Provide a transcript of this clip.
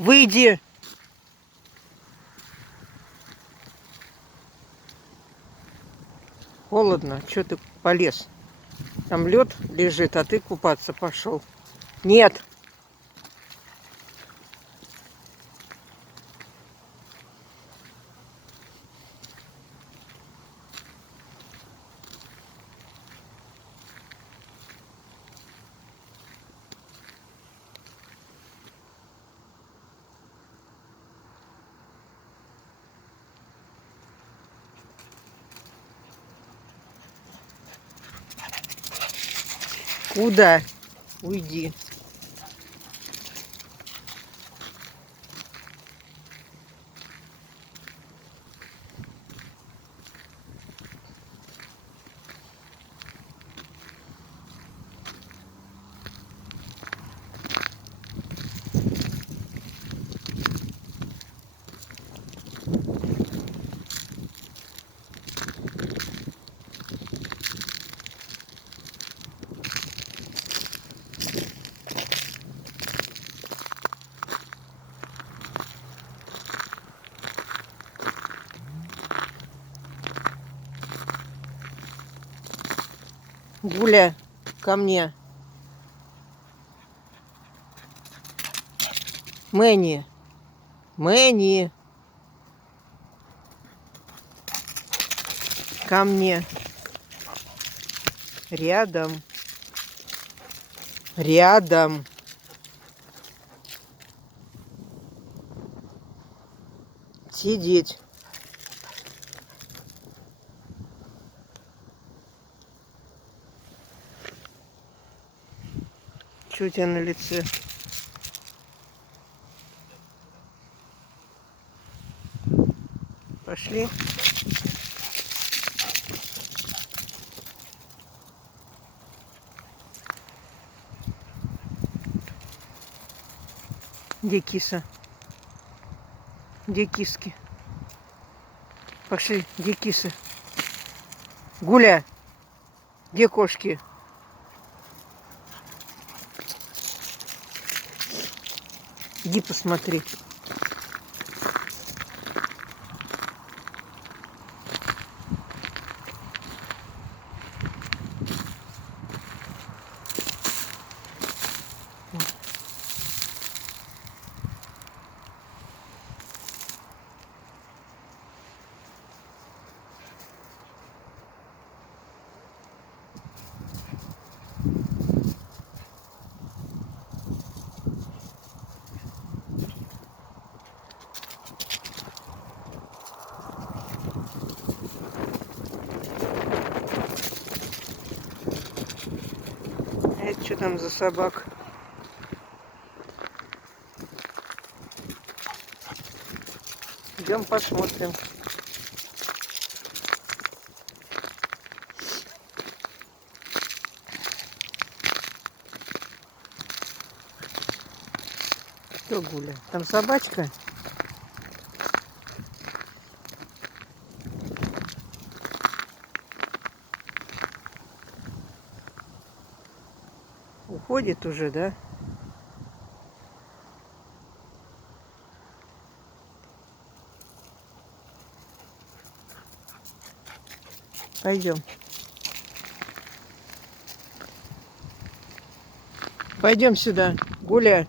Выйди. Холодно. Что ты полез? Там лед лежит, а ты купаться пошел. Нет. Куда? Уйди. Гуля, ко мне. Мэнни. Мэнни. Ко мне. Рядом. Рядом. Сидеть. Что у тебя на лице? Пошли. Где киса? Где киски? Пошли, где кисы? Гуля, где кошки? Иди посмотри. Это что там за собак? Идем посмотрим. Что, Гуля? Там собачка? Уходит уже, да? Пойдем. Пойдем сюда, Гуля.